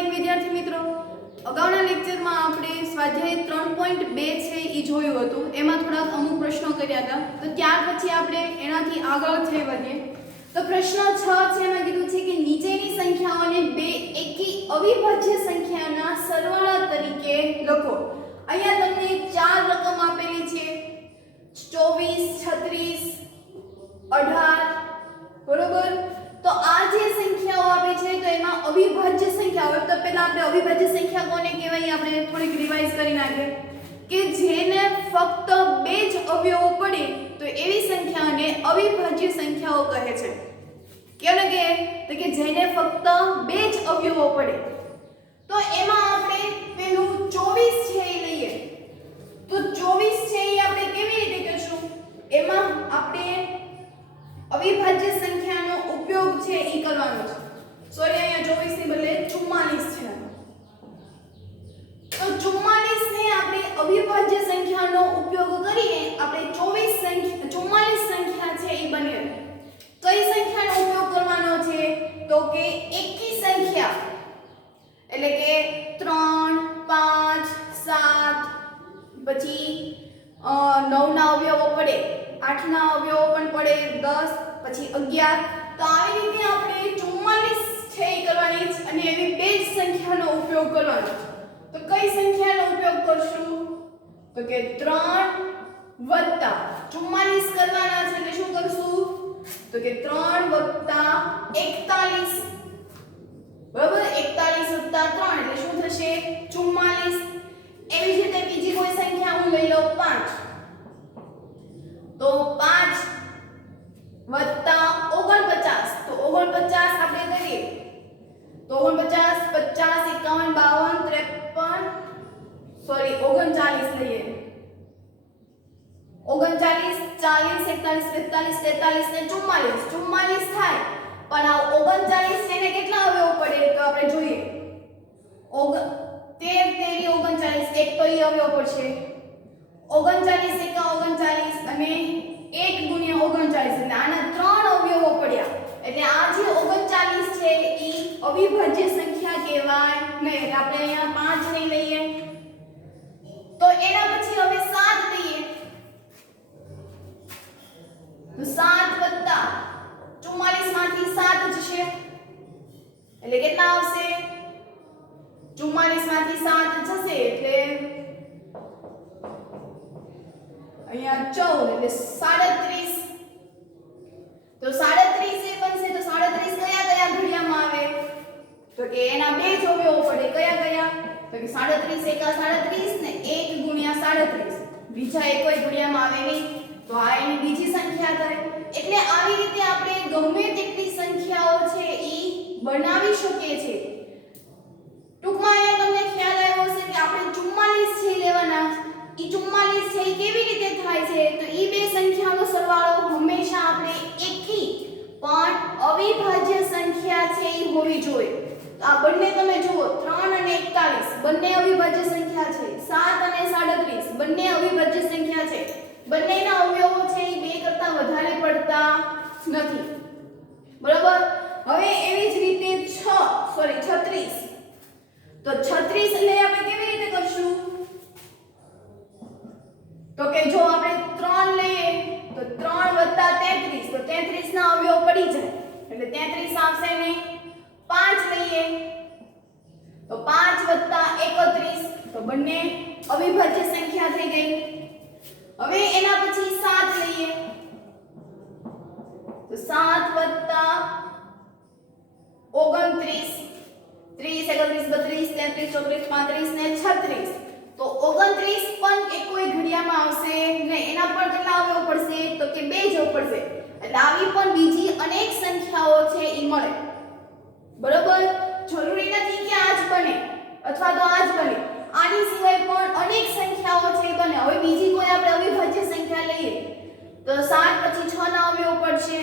Morning વિદ્યાર્થી મિત્રો, અગાઉના લેક્ચરમાં આપણે સ્વાધ્યાય 3.2 છે એ જોયું હતું. એમાં થોડાક અમુક પ્રશ્નો કર્યા હતા. તો ત્યાર પછી આપણે એનાથી આગળ થઈ વધીએ. તો પ્રશ્ન 6 છે, એમાં કીધું છે કે નીચેની સંખ્યાઓને બે એકી અવિભાજ્ય સંખ્યાના સરવાળા તરીકે લખો. અહીંયા તમને ચાર રકમ આપેલી છે, 24, 36, 18, બરોબર. તો આ જે સંખ્યાઓ આપે છે તો એમાં અવિભાજ્ય સંખ્યા હોય. તો પહેલા આપણે અવિભાજ્ય સંખ્યા કોને કહેવાય આપણે થોડીક રિવાઇઝ કરી નાખીએ કે જેને ફક્ત બે જ અવયવો પડે તો એવી સંખ્યાને અવિભાજ્ય સંખ્યાઓ કહે છે. કેને કહે તો કે જેને ફક્ત બે જ અવયવો પડે. તો એમાં આપણે પેલું 24 છે એ લઈએ. તો 24 છે એ આપણે કેવી રીતે કરશું? એમાં આપણે અવિભાજ્ય સંખ્યાનો ઉપયોગ છે એ કરવાનો છે. સોરી, અહીંયા 24 ની બદલે 44 છે. તો 44 ને આપણે અવિભાજ્ય સંખ્યાનો ઉપયોગ કરીને આપણે 44 સંખ્યા છે એ બને. કઈ સંખ્યાનો ઉપયોગ કરવાનો છે? તો કે એકી સંખ્યા, એટલે કે 3, 5, 7, પછી 9 ના અવયવો પડે, 8 ના અવયવો પણ પડે, 10, પછી 11. તો આવી રીતે આપણે 44 છે એ કરવાની છે અને એવી બે જ સંખ્યાનો ઉપયોગ કરવાનો છે. તો કઈ સંખ્યાનો ઉપયોગ કરશું? તો કે 3 વત્તા 44 કરવાના છે. એટલે શું કરશું? તો કે 3 વત્તા 41, બરાબર. 41 વત્તા 3 એટલે શું થશે? 44. એવી જ રીતે બીજી કોઈ સંખ્યા હું લઈ લઉં 5. તો 5 વત્તા 49. તો 49 આપણે કરીએ તો 49, 50, 51, 52, સોરી 39 લઈએ. 39, 40, 41, 42, 43 ને 44. 44 થાય. પણ આ 39 એને કેટલા અવયવ પડે તો આપણે જોઈએ. 13, 39, એક તો ઈ અવયવ પડશે. 39 એકા 39 અને 1 ગુણ્યા 39 એટલે આના 3 અવયવો પડ્યા. એટલે આ જે 39 છે ઈ અવિભાજ્ય સંખ્યા કહેવાય નહીં. એટલે આપણે અહીંયા 5 નહીં લઈએ. તો એના પછી હવે 7 લઈએ. તો 7 વત્તા 44 માંથી 7 જશે એટલે કેટલા આવશે? 44 માંથી 7 જશે એટલે અહીંયા 14 એટલે 37. તો 37 એ બનશે. તો 37 કયા કયા ઘડિયામાં આવે? તો કે એના બે જ અવયવો પડે. કયા કયા? તો કે 37 એકા 37 ને 1 ગુણ્યા 37. બીજા એક કોઈ ઘડિયામાં આવે નહીં. તો આ એની બીજી સંખ્યા થાય. એટલે આવી રીતે આપણે ગમે તેટલી સંખ્યાઓ છે ઈ બનાવી શકીએ છીએ. ટૂંકમાં અહીંયા તમને ખ્યાલ આવ્યો હશે કે આપણે 44 છે લેવાના. ઈ 44 છે ઈ કેવી રીતે થાય છે? તો ઈ બે સંખ્યાનો સરવાળો હંમેશા આપણે એકી પણ અવિભાજ્ય સંખ્યા છે ઈ હોવી જોઈએ. તો આ બંને તમે જુઓ, 3 અને 41 બંને અવિભાજ્ય સંખ્યા છે. 7 અને 37 બંને અવિભાજ્ય સંખ્યા છે. બંનેના અવયવો છે ઈ બે કરતા વધારે પડતા નથી. બરાબર. હવે એવી જ રીતે 36. તો 36 એટલે આપણે કેવી રીતે કરશું? તો કે જો આપણે 3 લઈએ તો 3 વત્તા 33. તો 33 ના અવયવ પડી જાય એટલે 33 આવશે નહીં. 5 લઈએ તો 5 વત્તા 31. તો બંને અવિભાજ્ય સંખ્યા થઈ ગઈ. હવે એના પછી 7 લઈએ તો 7 વત્તા 29, 30, 31, 32, 33, 34, 35 ને 36. તો 29 પણ એક કોઈ ઘડિયામાં આવશે ને એના પર કેટલા અવયવ પડશે? તો કે બે જ પડશે. એટલે આવી પણ બીજી અનેક સંખ્યાઓ છે ઈ મળે. બરોબર. જરૂરી નથી કે આ જ બને અથવા તો આ જ બને. આની સિવાય પણ અનેક સંખ્યાઓ છે બને. હવે બીજી કોઈ આપણે અવિભાજ્ય સંખ્યા લઈએ તો 7 પછી 6 ના અવયવ પડશે,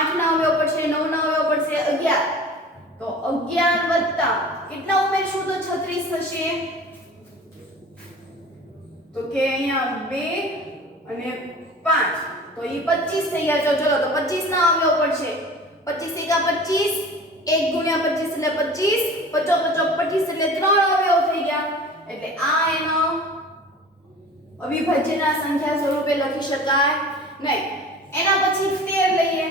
8 ના અવયવ પડશે, 9 ના અવયવ પડશે, 11. તો 11 વત્તા કેટલા ઉમેરશું તો 36 થશે. તો કે અહીંયા 2 અને 5 તો ઈ 25 થઈ ગયા. ચલો તો 25 ના અવયવ પડશે. 25 એકા 25, 1 ગુણ્યા 25 એટલે 25, 50 50 25 એટલે 3 અવયવ થઈ ગયા. એટલે આ એનો અવિભાજ્યના સંખ્યા સ્વરૂપે લખી શકાય નહીં. એના પછી 13 લઈએ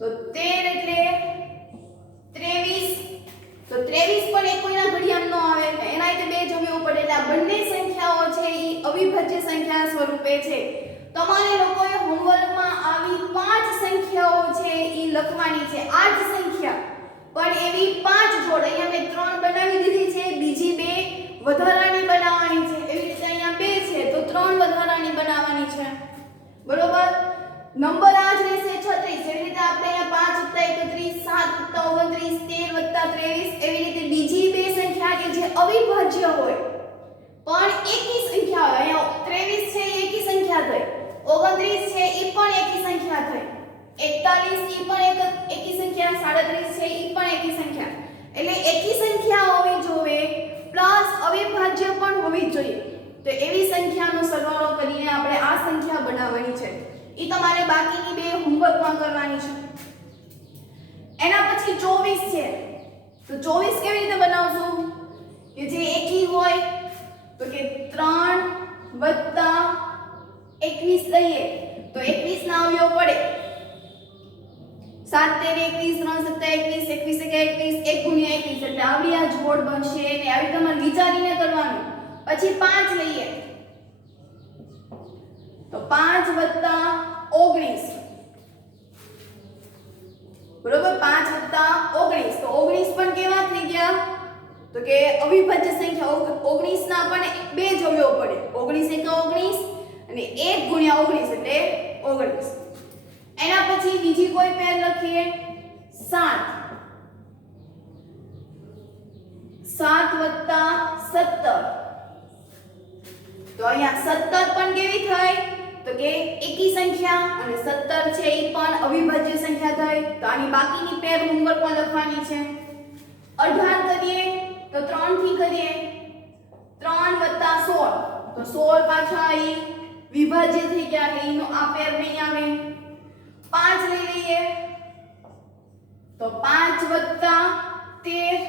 તો 13 એટલે 23. તો 23 પણ એક કોઈના ઘડિયામાં ન આવે, એના એટલે બે જમવું પડે. એટલે આ બંને સંખ્યાઓ છે એ અવિભાજ્ય સંખ્યા સ્વરૂપે છે. તમારે લોકોએ હોમવર્કમાં આવી 5 સંખ્યાઓ છે એ લખવાની છે. 8 સંખ્યા પણ એવી 5 જોડ. અહીંયા મેં 3 બનાવી દીધી છે, બીજી 2 વધારાની બનાવવાની છે. એવી રીતે અહીંયા 2 છે તો 3 વધારાની બનાવવાની છે. બરોબર. નંબર આ જ રહેશે 36. એવી રીતે આપણે અહીંયા 5 + 31 7 + 29 13 + 23 એવી રીતે બીજી 2 સંખ્યા કે જે અવિભાજ્ય હોય પણ એકી સંખ્યા હોય. અહીંયા 23 છે એ એકી સંખ્યા થઈ, 29 છે એ પણ એકી સંખ્યા થઈ, 41 એ પણ એકી સંખ્યા, 37 છે એ પણ એકી સંખ્યા. એટલે એકી સંખ્યા હોવી જોઈએ પ્લસ અવિભાજ્ય પણ હોવી જોઈએ. તો એવી સંખ્યાનો સરવાળો કરીને આપણે આ સંખ્યા બનાવવાની છે. એ તમારે બાકીની 2 હોમવર્કમાં કરવાની છે. એના પછી 24 છે. તો 24 કેવી રીતે બનાવશું કે જે એકી હોય? તો કે 3 + 21 લઈએ તો 21 ના અવયવ પડે. 7 13 21 3 7 21 21 21 એટલે આવી આ જોડ બનશે ને આવી તમારે વિચારીને કરવાનું. પછી 5 લઈએ તો 5 + 19 બરોબર. 5 + 19 તો 19 પણ કેવા થઈ ગયા? તો કે અવિભાજ્ય સંખ્યા. 19 ના પણ 2 જ અવયવ પડે. 19 × 19 અને 1 × 19 એટલે 19. એના પછી બીજી કોઈ પેર લખીએ 7 + 17 તો અહીંયા 17 પણ કેવી થઈ? તો કે એકી સંખ્યા અને 17 છે એ પણ અવિભાજ્ય સંખ્યા થઈ. તો આની બાકીની પેર હોમવર્કમાં લખવાની છે. 18 કરીએ તો 3 થી કરીએ 3 + 16 તો 16 પાછા એ વિભાજ્ય થઈ ગયા એટલે એનો આ પેર નહીં આવે. 5 લઈ લઈએ તો 5 + 13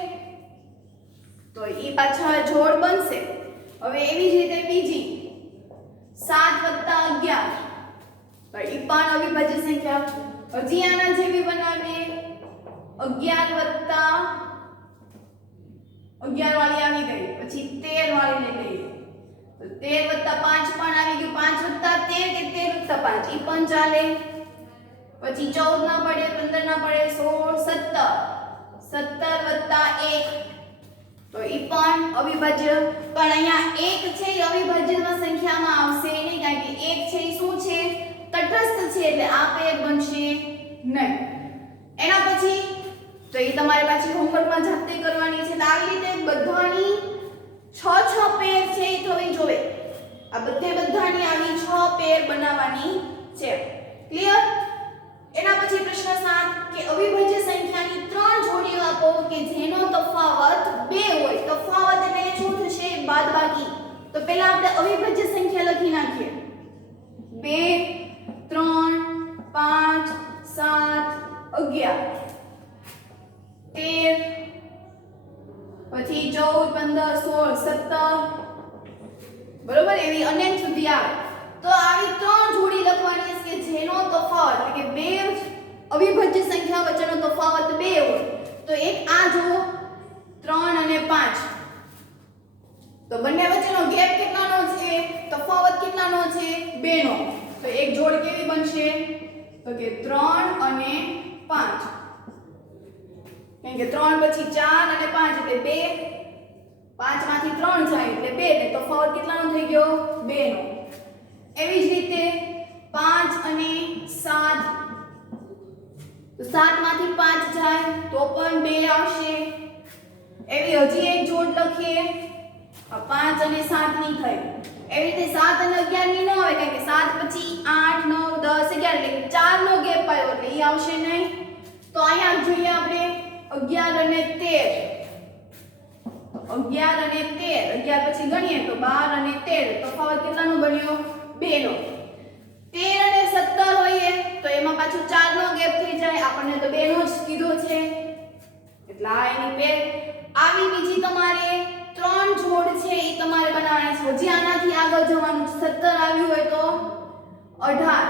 તો એ પાછા જોડ બનશે. હવે એવી જ રીતે બીજી 7 + 11 તો એ પણ અવિભાજ્ય સંખ્યા. હજી આના જેવી બનાવીએ 11 વાળી આવી ગઈ. પછી 13 વાળી લઈ લઈએ તો 13 + 5 પણ આવી ગયું. 5 + 13 કે 13 + 5 એ પણ ચાલે. પછી 14 ના પડે, 15 ના પડે, 16 17 + 1 તો એ પણ અવિભાજ્ય. પણ અહીંયા 1 છે એ અવિભાજ્યમાં સંખ્યામાં આવશે નહીં કારણ કે 1 છે એ શું છે? તટસ્થ છે એટલે આ પેર બનશે નહીં. એના પછી તો એ તમારે પાછી હોમવર્કમાં જાતે કરવાની છે. આવી રીતે બધાની 6 પેર છે એ થવી જોઈએ. આ બધાની આવી 6 પેર બનાવવાની છે. ક્લિયર? એના પછી પ્રશ્ન 7 કે અવિભાજ્ય સંખ્યાની 3 જોડીઓ આપો કે જેનો તફાવત 2 હોય. તફાવત એટલે શું થશે? બાદબાકી. તો પહેલા આપણે અવિભાજ્ય સંખ્યા લખી નાખીએ. 2 3 5 7 11 13 પછી 14 15 16 17 બરોબર. એવી અનંત સુધી આવે. તો આવી 3 જોડી લખવાની છે કે જેનો તફાવત એટલે કે 2 અવિભાજ્ય સંખ્યા વચ્ચેનો તફાવત 2 હોય. તો એક આ જો 3 અને 5 તો બંને વચ્ચેનો ગેપ કેટલાનો છે? તફાવત કેટલાનો છે? 2 નો. તો એક જોડ કેવી બનશે? તો કે 3 અને 5. કેમ કે 3 પછી 4 અને 5 એટલે 2. 5 માંથી 3 જાય એટલે 2 એટલે તફાવત કેટલાનો થઈ ગયો? 2 નો. એવી જ રીતે 5 અને 7 તો 7 માંથી 5 જાય તો પણ 2 આવશે. એવી હજી એક જોડ લખીએ. 5 અને 7 ની થઈ. એવી રીતે 7 અને 11 ની ન આવે કારણ કે 7 પછી 8 9 10 11 એટલે 4 નો ગેપ આવ્યો એટલે એ આવશે નહીં. તો અહીંયા જોઈએ આપણે 11 અને 13 11 અને 13 11 પછી ગણીએ તો 12 અને 13 તફાવત કેટલાનો બન્યો? 2 નો. 13 અને 17 હોઈએ તો એમાં પાછું 4 નો ગેપ થઈ જાય, આપણને તો 2 નો જ કીધો છે એટલે આ એની પેર. આવી બીજી તમારે 3 જોડ છે એ તમારે બનાવવાના છે. હજી આનાથી આગળ જવાનું. 17 આવ્યું હોય તો 18,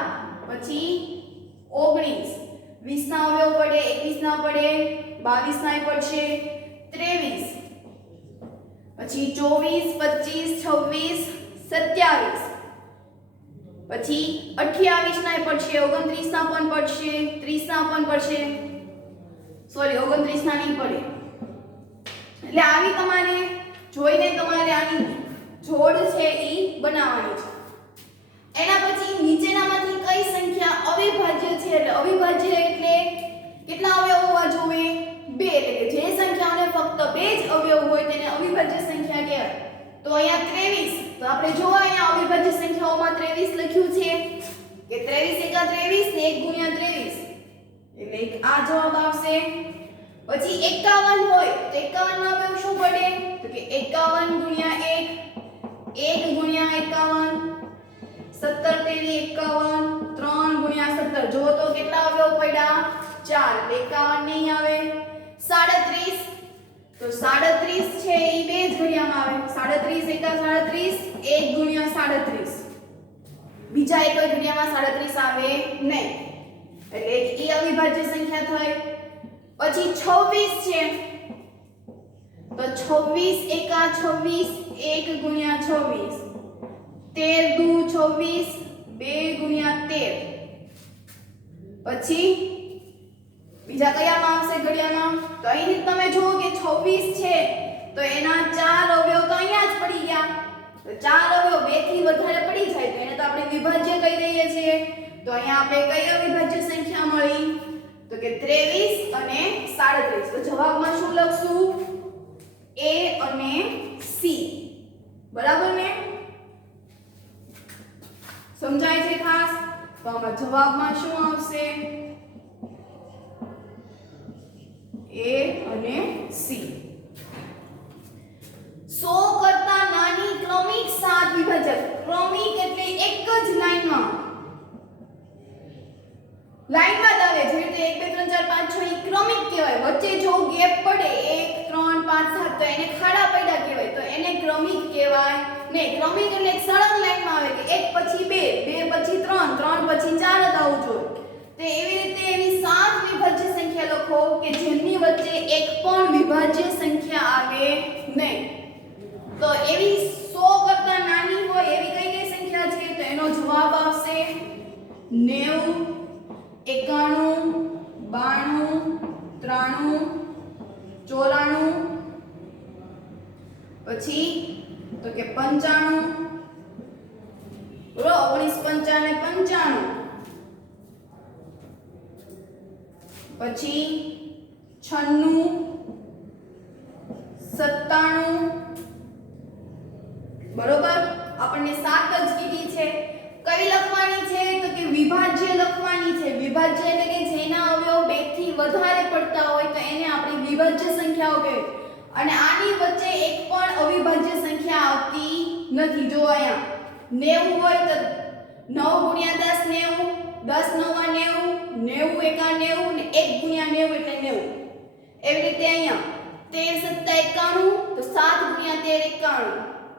પછી 19, 20 ના અવયવ પડે, 21 ના પડે, 22 ના પડશે, 23, પછી 24, 25, 26, 27, પછી 28 ના પડશે, 29 ના પણ પડશે, 30 ના પણ પડશે, સોરી 29 ના નહીં પડે. એટલે આવી તમારે જોઈને તમારે આની જોડ છે ઈ બનાવવાની છે. એના પછી નીચેનામાંથી કઈ સંખ્યા અવિભાજ્ય છે? એટલે અવિભાજ્ય એટલે કેટલા અવયવ હોવા જોઈએ? 2. એટલે કે જે સંખ્યાઓને ફક્ત 2 જ અવયવ હોય તેને અવિભાજ્ય સંખ્યા કહેવાય. તો અહીંયા 23, તો આપણે જો અહીંયા અવિભાજ્ય સંખ્યાઓમાં 23 લખ્યું છે કે 23 એકા 23 ને 1 ગુણ્યા 23, એટલે આ જવાબ આવશે. પછી 51 હોય તો 51 નો અવયવ શું પડે? તો કે 51 ગુણ્યા 1, 1 ગુણ્યા 51, 17 તેરી 51, 3 ગુણ્યા 17. જો તો કેટલા અવયવ પડ્યા? 4. 51 નહીં આવે. 37, તો 37 છે એ 2 જ ઘડિયામાં આવે. 37 એકા 37, 1 ગુણ્યા 37. બીજા એક ઘડિયામાં 37 આવે નહીં, એટલે એ અવિભાજ્ય સંખ્યા થઈ. પછી 26 છે તો 26 એકા 26, 1 ગુણ્યા 26, 13 દુ 26, 2 ગુણ્યા 13. પછી બીજા કયામાં આવશે ઘડિયામાં? તો અહીં તમે જુઓ કે 26 છે તો એના 4 અવયવ તો અહીંયા જ પડી ગયા. તો 4 અવયવ 2 થી વધારે પડી જાય તો એને તો આપણે વિભાજ્ય કહી દઈએ છીએ. તો અહીંયા આપણે કઈ અવિભાજ્ય સંખ્યા મળી? તો કે 23 અને 37. તો જવાબમાં શું લખશું? A અને C. બરાબર ને? સમજાય છે ખાસ? તો આમાં જવાબમાં શું આવશે? A અને C. 100 કરતા નાની ક્રમિક 7 વિભાજક. ક્રમિક એટલે એક જ લાઈનમાં જ આવે. જે રીતે 1 2 3 4 5 6 ઈ ક્રમિક કહેવાય. વચ્ચે જો ગેપ પડે 1 3 5 7 તો એને ખાડા પડ્યા કહેવાય. તો એને ક્રમિક કહેવાય નહીં. ક્રમિક એટલે એક સળંગ લાઈનમાં આવે કે 1 પછી 2, 2 પછી 3, 3 પછી 4 જ આવવું જોઈએ. તો એવી રીતે એવી 7 વિભાજ્ય સંખ્યા લખો કે જેની વચ્ચે એક પણ વિભાજ્ય સંખ્યા આવે નહીં. તો એવી 100 કરતા નાની હોય એવી કઈ કઈ સંખ્યા છે? તો એનો જવાબ આવશે 90, 91, 92, 93, 94, પછી તો કે 95, બરો 19 55 95, પછી 96, 97. બરોબર? આપણને 7 જ કીધી છે. કઈ લખવાની છે? તો કે વિભાજ્ય લખવાની છે. વિભાજ્ય એટલે કે જેના અવયવ 2 થી વધારે પડતા હોય તો એને આપણે વિભાજ્ય સંખ્યાઓ કહેવાય. અને આની વચ્ચે એક પણ અવિભાજ્ય સંખ્યા આવતી નથી. જો અહીંયા 90 હોય તો 9 ગુણ્યા 10 90, 10 9 90, 90 એકા 90 ને 1 ગુણ્યા 90 એટલે 90. એવી રીતે અહીંયા 13 7 91 તો 7 ગુણ્યા 13 91,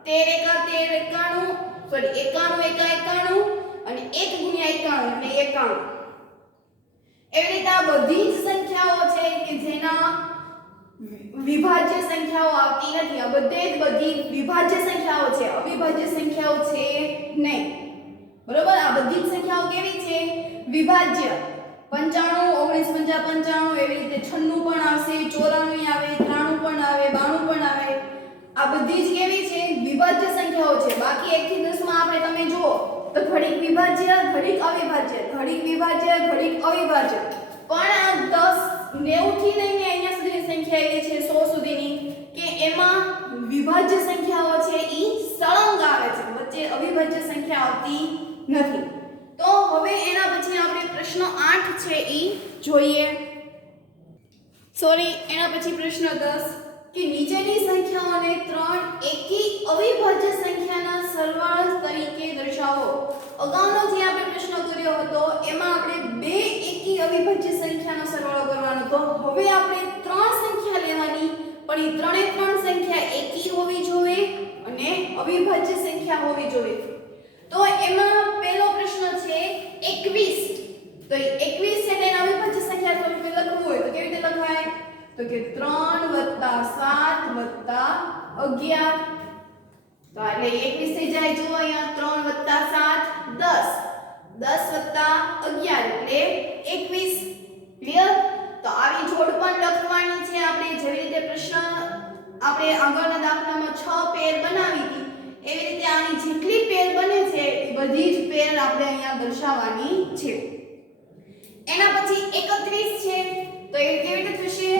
13 એકા 13 91, સોરી 91 એકા 91 અને 1 ગુણ્યા 91 એટલે 91. એવી રીતે આ બધી જ સંખ્યાઓ છે કે જેના વિભાજ્ય સંખ્યાઓ આવતી નથી. આ બધી વિભાજ્ય સંખ્યાઓ છે, અવિભાજ્ય સંખ્યાઓ છે નહીં. બરોબર? આ બધી જ સંખ્યાઓ કેવી છે? વિભાજ્ય. 95 19 55 એવી રીતે 96 પણ આવશે, 94 આવે, 93 પણ આવે, 92 પણ આવે. આ બધી જ કેવી છે? વિભાજ્ય સંખ્યાઓ છે. બાકી 1 થી 10 માં આપણે તમે જુઓ તો ઘડીક વિભાજ્ય, ઘડીક અવિભાજ્ય, ઘડીક વિભાજ્ય, ઘડીક અવિભાજ્ય. પણ આ 10 90 થી લઈને અહીંયા સુધીની સંખ્યા એવી છે 100 સુધીની કે એમાં વિભાજ્ય સંખ્યાઓ છે ઈ સળંગ આવે છે. વચ્ચે અવિભાજ્ય સંખ્યા આવતી નથી. તો હવે એના પછી આપણે પ્રશ્ન 8 છે ઈ જોઈએ. સોરી, એના પછી પ્રશ્ન 10 કે નીચેની સંખ્યાઓને 3 એકી અવિભાજ્ય સંખ્યાના સરવાળા તરીકે દર્શાવો. અગાઉનો જે આપણે પ્રશ્ન કર્યો હતો એમાં આપણે બે એકી અવિભાજ્ય સંખ્યાનો સરવાળો કરવાનો હતો. હવે આપણે ત્રણ સંખ્યા લેવાની, પણ એ ત્રણે ત્રણ સંખ્યા એકી હોવી જોઈએ અને અવિભાજ્ય સંખ્યા હોવી જોઈએ. તો એમાં પહેલો પ્રશ્ન છે 21. તો 21 છે તેના અવિભાજ્ય સંખ્યા સ્વરૂપે લખવું હોય તો કેવી રીતે લખાય? તો કે 3 + 7 + 11. તો એટલે 21 થઈ જાય. જો અહીંયા 3 + 7 10, 10 + 11 એટલે 21. ક્લિયર? તો આવી જોડ પણ લખવાની છે આપણે. જેવી રીતે પ્રશ્ન આપણે આગળના દાખલામાં 6 પેર બનાવી હતી એવી રીતે આની જેટલી પેર બને છે એ બધી જ પેર આપણે અહીંયા દર્શાવવાની છે. એના પછી 31 છે. તો એ કેવી રીતે થશે?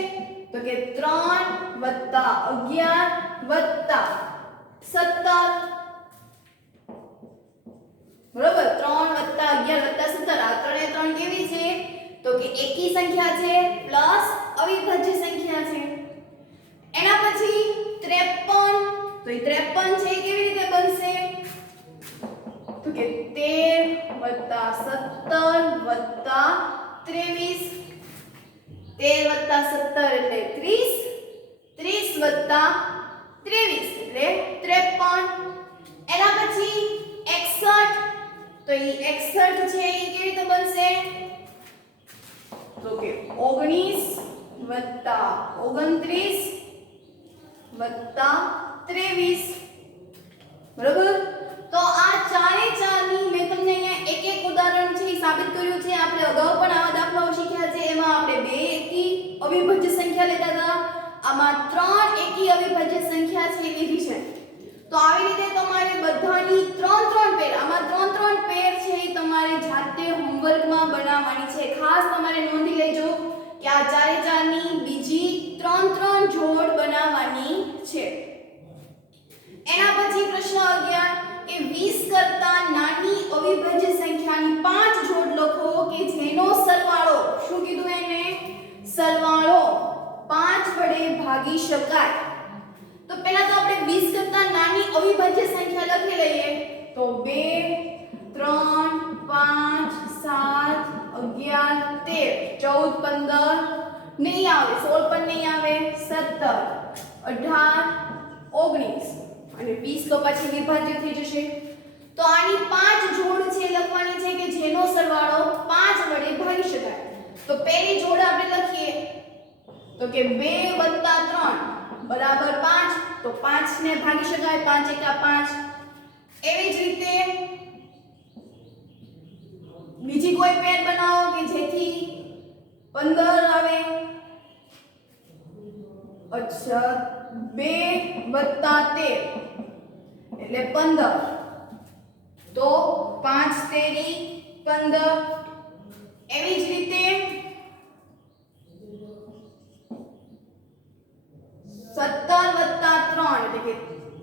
તો કે 3 + 11 + 17. બરોબર? 3 + 11 + 17. આ ત્રણે ત્રણ કેવી છે? તો કે એકી સંખ્યા છે પ્લસ અવિભાજ્ય સંખ્યા છે. એના પછી 53. તો એ 53 છે કેવી રીતે બનશે? તો કે 13 + 17 + 23. 13 + 17 એટલે 30. 30 + 23 એટલે 53. એના પછી 61. તો એ 61 છે એ કેવી રીતે બનશે? તો કે 19 + 29 + 23. બરોબર? તો આ ચારે ચારની મેં તમને અહીંયા એક એક ઉદાહરણ છે સાબિત કર્યું છે. આપણે અગાઉ પણ આવા દાખલાઓ શીખ્યા છે. એમાં આપણે બે એકી અવિભાજ્ય સંખ્યા લેતા હતા. આમાં ત્રણ એકી અવિભાજ્ય સંખ્યા છે લીધી છે. તો આવી રીતે તમારે બધાની ત્રણ ત્રણ પેર, આમાં ત્રણ ત્રણ પેર છે એ તમારે જાતે હોમવર્કમાં બનાવવાની છે. ખાસ તમારે નોંધી લેજો કે આ ચારે ચારની બીજી ત્રણ ત્રણ જોડ બનાવવાની છે. એના પછી પ્રશ્ન 11 કે 20 કરતા નાની અવિભાજ્ય સંખ્યાની 5 જોડ લખો કે જેનો સરવાળો, શું કીધું એને? સરવાળો 5 વડે ભાગી શકાય. તો પહેલા તો આપણે 20 કરતા નાની અવિભાજ્ય સંખ્યા લખી લઈએ. તો 2 3 5 7 11 13 14 15 નહીં આવે, 16 પણ નહીં આવે, 17 18 19 અને 20 તો પછી વિભાજ્ય થઈ જશે. તો આની 5 જોડ છે લખવાની છે કે જેનો સરવાળો 5 વડે ભાગી શકાય. તો પહેલી જોડ આપણે લખીએ તો કે 2 + 3 બરાબર 5. તો 5 ને ભાગી શકાય. 5 × 5. એવી જ રીતે બીજી કોઈ પેર બનાવો કે જેથી 15 આવે. અચ્છા, 2 + 13 એટલે 15. તો 5 તેરી 15. એવી જ રીતે 17 + 3 એટલે કે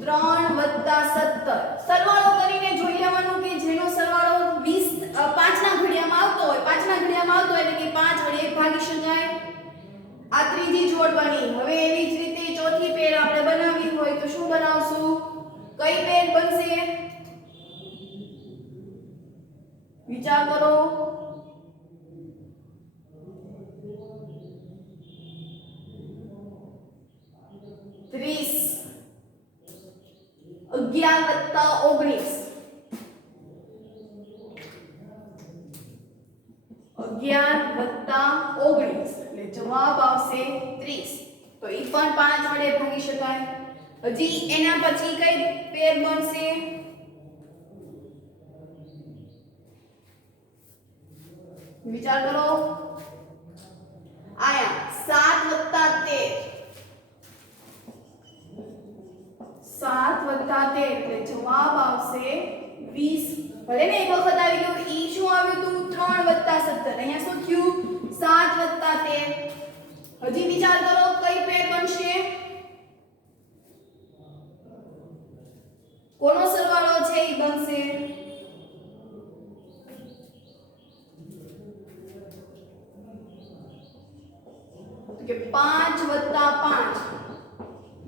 3 + 17. સરવાળો કરીને જોઈ લેવાનું કે જેનો સરવાળો 20 5 ના ઘડિયામાં આવતો હોય, 5 ના ઘડિયામાં આવતો હોય એટલે કે 5 વડે ભાગી શકાય. આ ત્રીજી જોડ બની. હવે એવી જ રીતે ચોથી પેર આપણે બનાવવી હોય તો શું બનાવશું? કઈ પેર બનશે? વિચાર કરો. ત્રીસ 11 + 19 એટલે જવાબ આવશે 30. તો એ પણ 5 વડે ભાગી શકાય. હજી એના પછી કઈ પેર બનશે? વિચાર કરો. આયા 7 + 13 7 + 13 એટલે જવાબ આવશે 20. ભલે ને એક વખત આવી ગયું. ઈ શું આવ્યું તું? 3 + 17. અહીંયા શું થયું? 7 + 13. હજી વિચાર કરો કઈ પેર બનશે? કોનો સરવાળો છે ઈ બનશે? કે 5 + 5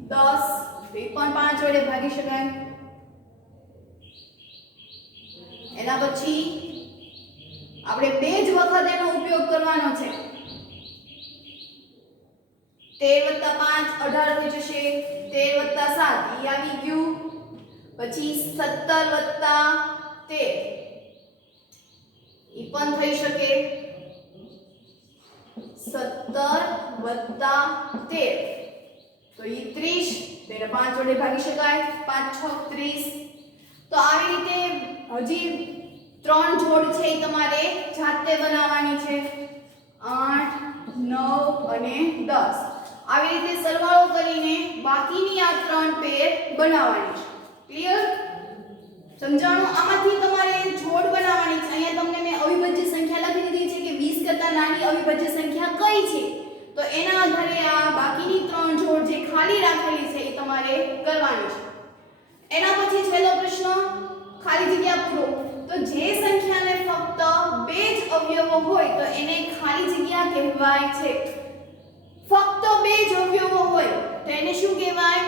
10. એ પણ 5 વડે ભાગી શકાય. એના પછી આપણે બે જ વખત એનો ઉપયોગ કરવાનો છે. 13 + 5 18 થઈ જશે. 13 + 7 ઈ આવી ગયું. પછી 17 + 13 ઈ પણ થઈ શકે. 17 + 13 તો ઈ 30. તેને 5 વડે ભાગી શકાય. 5 × 6 = 30. તો આવી રીતે હજી 3 જોડ છે એ તમારે જાતે બનાવવાની છે. 8 9 અને 10. આવી રીતે સરવાળો કરીને બાકીની આ 3 પેર બનાવવાની છે. ક્લિયર? સમજાણું? આમાંથી તમારે જોડ બનાવવાની છે. અહીંયા તમને મેં અવિભાજ્ય સંખ્યા લખી દીધી છે કે 20 કરતા નાની અવિભાજ્ય સંખ્યા કઈ છે. તો એના આધારે આ બાકીની 3 જોડ જે ખાલી રાખેલી છે એ તમારે કરવાની છે. એના પછી છેલ્લો પ્રશ્ન, ખાલી જગ્યા પૂરો. તો જે સંખ્યાને ફક્ત 2 જ અવયવો હોય તો એને ખાલી જગ્યા કહેવાય છે. ફક્ત 2 જ અવયવો હોય તો એને શું કહેવાય?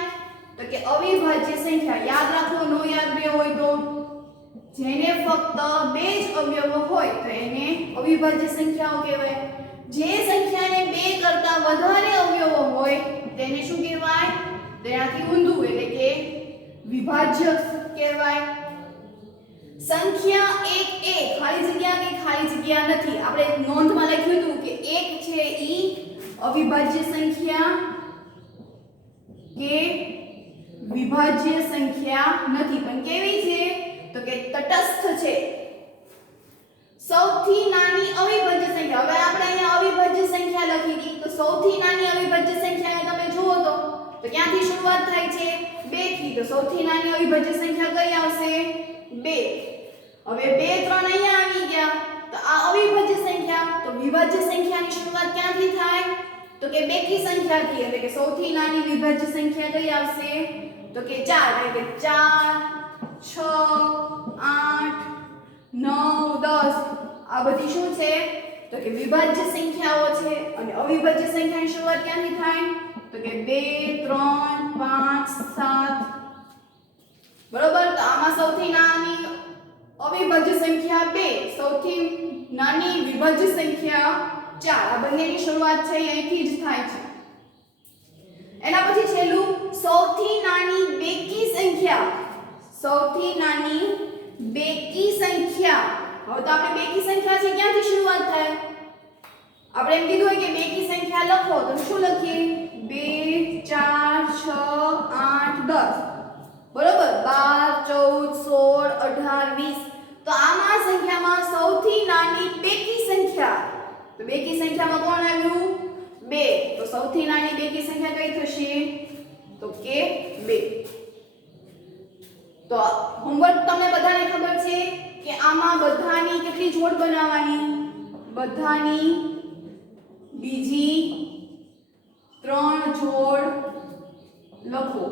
તો કે અવિભાજ્ય સંખ્યા. યાદ રાખો, નો યાદ બે હોય તો. જેને ફક્ત 2 જ અવયવો હોય તો એને અવિભાજ્ય સંખ્યાઓ કહેવાય. જે સંખ્યાને 2 કરતા વધારે અવયવો હોય તેને શું કહેવાય? તેનાથી ઊંધું એટલે કે વિભાજ્ય કહેવાય. સંખ્યા 1 એ ખાલી જગ્યા કે ખાલી જગ્યા નથી. આપણે નોંધમાં લખ્યું હતું કે 1 છે ઈ અવિભાજ્ય સંખ્યા કે વિભાજ્ય સંખ્યા નથી, પણ કેવી છે? તો કે તટસ્થ છે. સૌથી નાની અવિભાજ્ય સંખ્યા. હવે આપણે અહીંયા અવિભાજ્ય સંખ્યા લખી હતી તો સૌથી નાની અવિભાજ્ય સંખ્યાને તમે જુઓ તો ક્યાંથી શરૂઆત થાય છે? 2 થી. તો સૌથી નાની અવિભાજ્ય સંખ્યા કઈ આવશે? 2. હવે 2 3 અહીંયા આવી ગયા તો આ અવિભાજ્ય સંખ્યા. તો વિભાજ્ય સંખ્યાની શરૂઆત ક્યાંથી થાય? તો કે બેકી સંખ્યાથી. એટલે કે સૌથી નાની વિભાજ્ય સંખ્યા કઈ આવશે? તો કે 4. એટલે કે 4 6 8 9 10 આ બધી શું છે? તો કે વિભાજ્ય સંખ્યાઓ છે. અને અવિભાજ્ય સંખ્યાની શરૂઆત ક્યાંથી થાય? તો કે 2 3 5 7. બરોબર? તો આમાં સૌથી નાની અવિભાજ્ય સંખ્યા 2, સૌથી નાની વિભાજ્ય સંખ્યા 4. આ બંનેની શરૂઆત છે અહીંથી જ થાય છે. એના પછી છેલ્લું, સૌથી નાની બેકી સંખ્યા. સૌથી નાની બેકી સંખ્યા. હવે તો આપણે બેકી સંખ્યા છે ક્યાંથી શરૂઆત થાય? આપણે એમ કીધું હોય કે બેકી સંખ્યા લખો તો શું લખીએ? 2 4 6 8 10. બરોબર? 12 14 16 18 20. તો આમાં સંખ્યામાં સૌથી નાની બેકી સંખ્યા. તો બેકી સંખ્યામાં કોણ આવ્યું? 2. તો સૌથી નાની બેકી સંખ્યા કઈ થશે? તો કે 2. તો હોમવર્ક તમને બધાને ખબર છે કે આમાં બધાની કેટલી જોડ બનાવવાની? બધાની બીજી 3 જોડ લખો.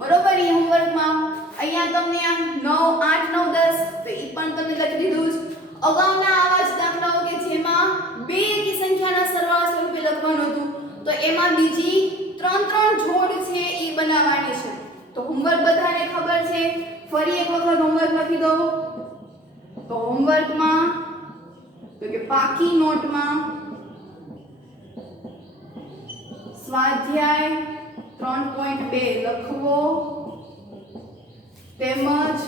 બરોબર? એ હોમવર્કમાં અહીંયા તમને આ 9 8 9 10 તો ઈ પણ તમને લખી દીધું છે. અગાઉના આવા જ દાખલાઓ કે જેમાં બે એકી સંખ્યાના સરવાળા સ્વરૂપે લખવાનું હતું તો એમાં બીજી 3 જોડ છે ઈ બનાવવાની છે. તો હોમવર્ક બધાને ખબર છે. ફરી એક વખત હોમવર્ક લખી દો. તો હોમવર્કમાં તો કે પાકી નોટમાં સ્વાધ્યાય 3.2 લખવો તેમજ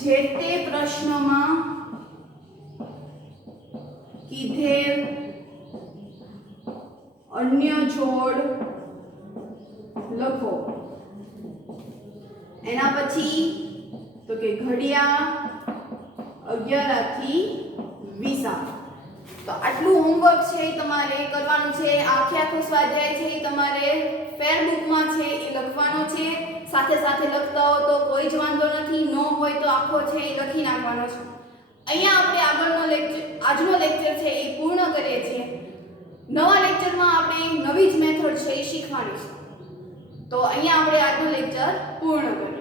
જે તે પ્રશ્નમાં કીધેલ અન્ય જોડ લખો. એના પછી તો કે ઘડિયા 11 થી 20. તો આટલું હોમવર્ક છે એ તમારે કરવાનું છે. આખું સ્વાધ્યાય છે એ તમારે ફેરબુકમાં છે એ લખવાનો છે. સાથે સાથે લખતા હો તો કોઈ જ વાંધો નથી, ન હોય તો આખો છે એ લખી નાખવાનો છે. અહીંયા આપણે આજનો લેક્ચર છે એ પૂર્ણ કરીએ છીએ. નવા લેક્ચરમાં આપણે નવી જ મેથડ છે એ શીખવાની છે. તો અહીંયા આપણે આજનો લેક્ચર પૂર્ણ કરીએ.